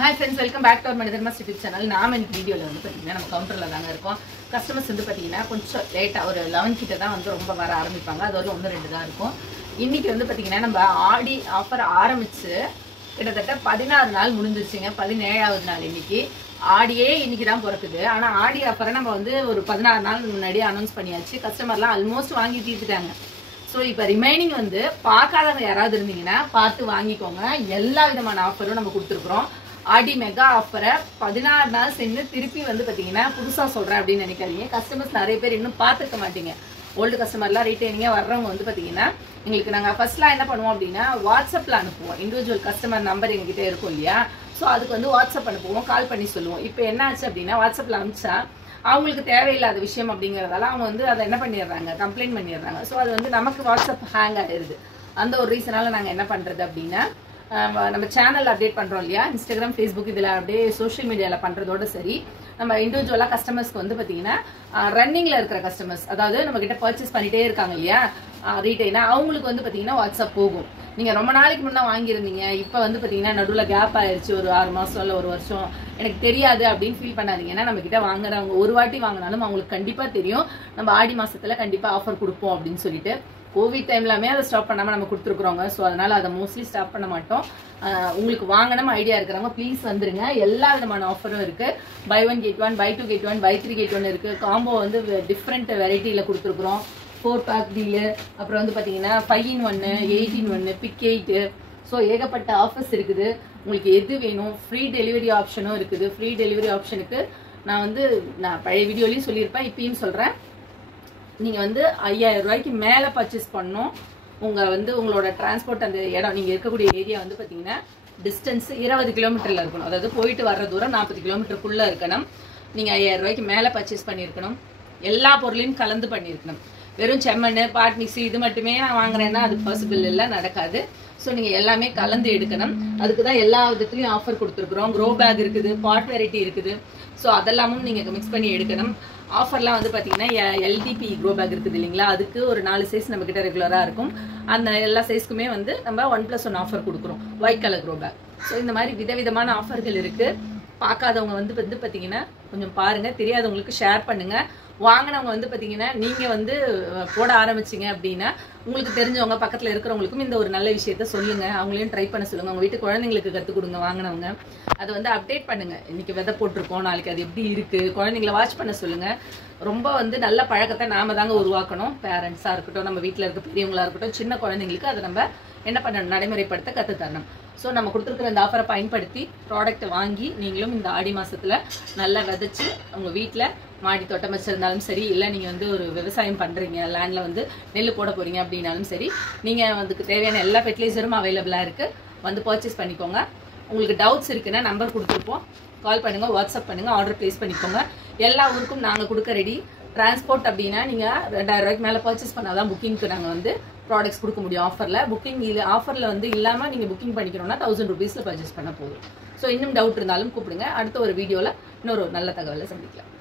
Hi friends, welcome back to our Manidharma's YouTube channel. நாம இந்த வீடியோல வந்து பாத்தீங்கன்னா நம்ம கவுண்டர்ல தாங்க இருக்கோம். கஸ்டமர்ஸ் வந்து பாத்தீங்கன்னா கொஞ்சம் லேட்டா ஒரு 11 கிட்ட தான் வந்து ரொம்ப வர ஆரம்பிப்பாங்க. அதுவரை 1-2 தான் இருக்கும். இன்னைக்கு வந்து பாத்தீங்கன்னா நம்ம ஆடி ஆஃபர் ஆரம்பிச்சு கிட்டத்தட்ட 16 நாள் முடிஞ்சிருச்சுங்க. 17வது நாள் இன்னைக்கு. ஆடியே இன்னைக்கு தான் பிறக்குது. ஆனா ஆடி ஆஃபரை நம்ம வந்து ஒரு 16 நாள் முன்னாடி அனௌன்ஸ் பண்ணியாச்சு. கஸ்டமர்லாம் ஆல்மோஸ்ட் வாங்கி தீர்த்துட்டாங்க. ஸோ இப்போ ரிமைனிங் வந்து பார்க்காதவங்க யாராவது இருந்தீங்கன்னா பார்த்து வாங்கிக்கோங்க. எல்லா விதமான ஆஃபரும் நம்ம கொடுத்துருக்குறோம். ஆடி மெகா ஆஃபரை 16 நாள் சென்று திருப்பி வந்து பார்த்தீங்கன்னா புதுசாக சொல்கிறேன் அப்படின்னு நினைக்காதீங்க. கஸ்டமர்ஸ் நிறைய பேர் இன்னும் பார்த்துருக்க மாட்டீங்க. ஓல்டு கஸ்டமர்லாம் ரீட்டைனிங்காக வர்றவங்க வந்து பார்த்தீங்கன்னா எங்களுக்கு நாங்கள் ஃபர்ஸ்ட்லாம் என்ன பண்ணுவோம் அப்படின்னா வாட்ஸ்அப்பில் அனுப்புவோம். இண்டிவிஜுவல் கஸ்டமர் நம்பர் எங்ககிட்ட இருக்கும் இல்லையா, ஸோ அதுக்கு வந்து வாட்ஸ்அப் அனுப்புவோம், கால் பண்ணி சொல்லுவோம். இப்போ என்ன ஆச்சு அப்படின்னா வாட்ஸ்அப்பில் அனுப்பிச்சா அவங்களுக்கு தேவையில்லாத விஷயம் அப்படிங்கிறதால அவங்க வந்து அதை என்ன பண்ணிடுறாங்க, கம்ப்ளைண்ட் பண்ணிடுறாங்க. ஸோ அது வந்து நமக்கு வாட்ஸ்அப் ஹேங் ஆயிடுது. அந்த ஒரு ரீசனால நாங்கள் என்ன பண்ணுறது அப்படின்னா நம்ம சேனல் அப்டேட் பண்ணுறோம் இல்லையா, இன்ஸ்டாகிராம், ஃபேஸ்புக், இதில் அப்படியே சோஷியல் மீடியாவில் பண்ணுறதோட சரி, நம்ம இண்டிவிஜுவலாக கஸ்டமர்ஸ்க்கு வந்து பார்த்தீங்கன்னா ரன்னிங்கில் இருக்கிற கஸ்டமர்ஸ், அதாவது நம்மக்கிட்ட பர்ச்சேஸ் பண்ணிகிட்டே இருக்காங்க இல்லையா ரீட்டைனாக, அவங்களுக்கு வந்து பார்த்தீங்கன்னா வாட்ஸ்அப் போகும். நீங்கள் ரொம்ப நாளைக்கு முன்னே வாங்கியிருந்தீங்க, இப்போ வந்து பார்த்தீங்கன்னா நடுவில் கேப் ஆயிடுச்சு, ஒரு 6 மாதம் இல்லை 1 வருஷம், எனக்கு தெரியாது அப்படின்னு ஃபீல் பண்ணாதீங்க. ஏன்னா நம்மக்கிட்ட வாங்குறவங்க ஒரு வாட்டி வாங்கினாலும் அவங்களுக்கு கண்டிப்பாக தெரியும் நம்ம ஆடி மாதத்தில் கண்டிப்பாக ஆஃபர் கொடுப்போம் அப்படின்னு சொல்லிட்டு. கோவிட் டைம்லாமே அதை ஸ்டாப் பண்ணாமல் நம்ம கொடுத்துருக்குறோங்க. ஸோ அதனால் அதை மோஸ்ட்லி ஸ்டாப் பண்ண மாட்டோம். உங்களுக்கு வாங்கணும் ஐடியா இருக்கிறவங்க ப்ளீஸ் வந்துருங்க. எல்லா விதமான ஆஃபரும் இருக்குது. buy 1 get 1, buy 2 get 1, buy 3 get 1 இருக்குது. காம்போ வந்து டிஃப்ரெண்ட் வெரைட்டியில் கொடுத்துருக்குறோம். 4 பேக் டீலு, அப்புறம் வந்து பார்த்தீங்கன்னா 5 in 1, 8 in 1, pick 8. ஸோ ஏகப்பட்ட ஆஃபர்ஸ் இருக்குது. உங்களுக்கு எது வேணும், ஃப்ரீ டெலிவரி ஆப்ஷனும் இருக்குது. ஃப்ரீ டெலிவரி ஆப்ஷனுக்கு நான் பழைய வீடியோலையும் சொல்லியிருப்பேன், இப்பயும் சொல்கிறேன். நீங்கள் வந்து 5000 ரூபாய்க்கு மேலே பர்ச்சேஸ் பண்ணணும். உங்களோட டிரான்ஸ்போர்ட் அந்த இடம் நீங்கள் இருக்கக்கூடிய ஏரியா வந்து பார்த்தீங்கன்னா டிஸ்டன்ஸ் 20 கிலோமீட்டரில் இருக்கணும். அதாவது போயிட்டு வர்ற தூரம் 40 கிலோமீட்டருக்குள்ளே இருக்கணும். நீங்கள் 5000 ரூபாய்க்கு மேலே பர்ச்சேஸ் பண்ணியிருக்கணும். எல்லா பொருளையும் கலந்து பண்ணியிருக்கணும். வெறும் செம்மண், பாட் மிக்ஸி இது மட்டுமே நான் வாங்குறேன்னா அது பாசிபிள் இல்லை, நடக்காது. ஸோ நீங்கள் எல்லாமே கலந்து எடுக்கணும். அதுக்கு தான் எல்லா விதத்துலையும் ஆஃபர் கொடுத்துருக்குறோம். க்ரோ பேக் இருக்குது, பாட் வெரைட்டி இருக்குது. ஸோ அதெல்லாமும் நீங்கள் மிக்ஸ் பண்ணி எடுக்கணும். ஆஃபர்லாம் வந்து பார்த்தீங்கன்னா எல்டிபி க்ரோ பேக் இருக்குது இல்லைங்களா, அதுக்கு ஒரு 4 சைஸ் நம்மக்கிட்ட ரெகுலராக இருக்கும். அந்த எல்லா சைஸ்க்குமே வந்து நம்ம 1+1 ஆஃபர் கொடுக்குறோம், white colour grow bag. So இந்த மாதிரி விதவிதமான ஆஃபர்கள் இருக்குது. பார்க்காதவங்க வந்து பார்த்தீங்கன்னா கொஞ்சம் பாருங்கள், தெரியாதவங்களுக்கு ஷேர் பண்ணுங்கள். வாங்கினவங்க வந்து பார்த்தீங்கன்னா நீங்கள் வந்து போட ஆரம்பிச்சிங்க அப்படின்னா உங்களுக்கு தெரிஞ்சவங்க பக்கத்தில் இருக்கிறவங்களுக்கும் இந்த ஒரு நல்ல விஷயத்த சொல்லுங்கள். அவங்களையும் ட்ரை பண்ண சொல்லுங்கள். உங்கள் வீட்டு குழந்தைங்களுக்கு கற்றுக் கொடுங்க. வாங்கினவங்க அதை வந்து அப்டேட் பண்ணுங்கள். இன்றைக்கி விதை போட்டிருக்கோம், நாளைக்கு அது எப்படி இருக்குது, குழந்தைங்கள வாட்ச் பண்ண சொல்லுங்கள். ரொம்ப வந்து நல்ல பழக்கத்தை நாம தாங்க உருவாக்கணும். பேரண்ட்ஸாக இருக்கட்டும், நம்ம வீட்டில் இருக்க பெரியவங்களா இருக்கட்டும், சின்ன குழந்தைங்களுக்கு அதை நம்ம என்ன பண்ணணும், நடைமுறைப்படுத்த கற்றுத்தரணும். ஸோ நம்ம கொடுத்துருக்குற இந்த ஆஃபரை பயன்படுத்தி ப்ராடக்ட்டை வாங்கி நீங்களும் இந்த ஆடி மாதத்தில் நல்லா விதைச்சி உங்கள் வீட்டில் மாடி தோட்டம் வச்சுருந்தாலும் சரி, இல்லை நீங்கள் வந்து ஒரு விவசாயம் பண்ணுறீங்க, லேண்டில் வந்து நெல் போட போகிறீங்க அப்படின்னாலும் சரி, நீங்கள் அதுக்கு தேவையான எல்லா ஃபெர்டிலைசரும் அவைலபிளாக இருக்குது. வந்து பர்ச்சேஸ் பண்ணிக்கோங்க. உங்களுக்கு டவுட்ஸ் இருக்குன்னா நம்பர் கொடுத்துருப்போம், கால் பண்ணுங்கள், வாட்ஸ்அப் பண்ணுங்கள், ஆர்டர் ப்ளேஸ் பண்ணிக்கோங்க. எல்லா ஊருக்கும் நாங்கள் கொடுக்க ரெடி. டிரான்ஸ்போர்ட் அப்படின்னா நீங்கள் 2000 ரூபாய்க்கு மேலே பர்ச்சேஸ் பண்ணால் தான் புக்கிங்க்கு நாங்கள் வந்து ப்ராடக்ட்ஸ் கொடுக்க முடியும். ஆஃபரில் வந்து இல்லாமல் நீங்கள் புக்கிங் பண்ணிக்கணும்னா 1000 ரூபீஸில் பர்ச்சேஸ் பண்ண போதும். ஸோ இன்னும் டவுட் இருந்தாலும் கூப்பிடுங்க. அடுத்த ஒரு வீடியோவில் இன்னொரு நல்ல தகவலை சந்திக்கலாம்.